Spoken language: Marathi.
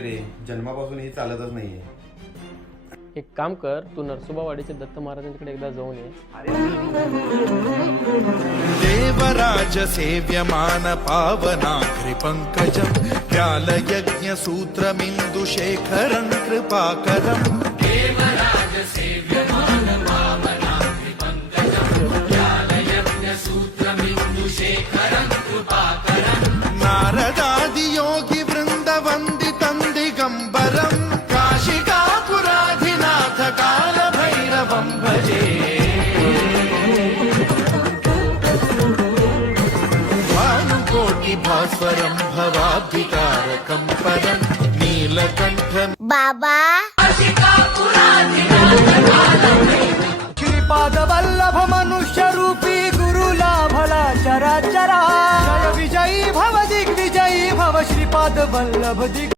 रे जन्मापासून ही चालतच नाहीये. एक काम कर, तू नरसोबावाडीचे दत्त महाराजांकडे एकदा जाऊन ये. देवराज सेव्यमान पावनाघ्रि पंकजं व्याल यज्ञ सूत्रमिंदु शेखरं कृपाकरं. देवराज सेव्यमान पावनाघ्रि पंकजं व्याल यज्ञ सूत्रमिंदु शेखरं कृपाकरं. नारदादि योगी वृंद वंदितं दिगंबरं काशिकापुराधिनाथ काल भैरवं भजे. भास्वरं भवाब्धिकारकं परं नीलकंठं. बाबा श्रीपाद वल्लभ मनुष्य रूपी गुरुला भला चराचरा. जय विजयी भव दिग्विजयी भव श्रीपाद वल्लभ दिग्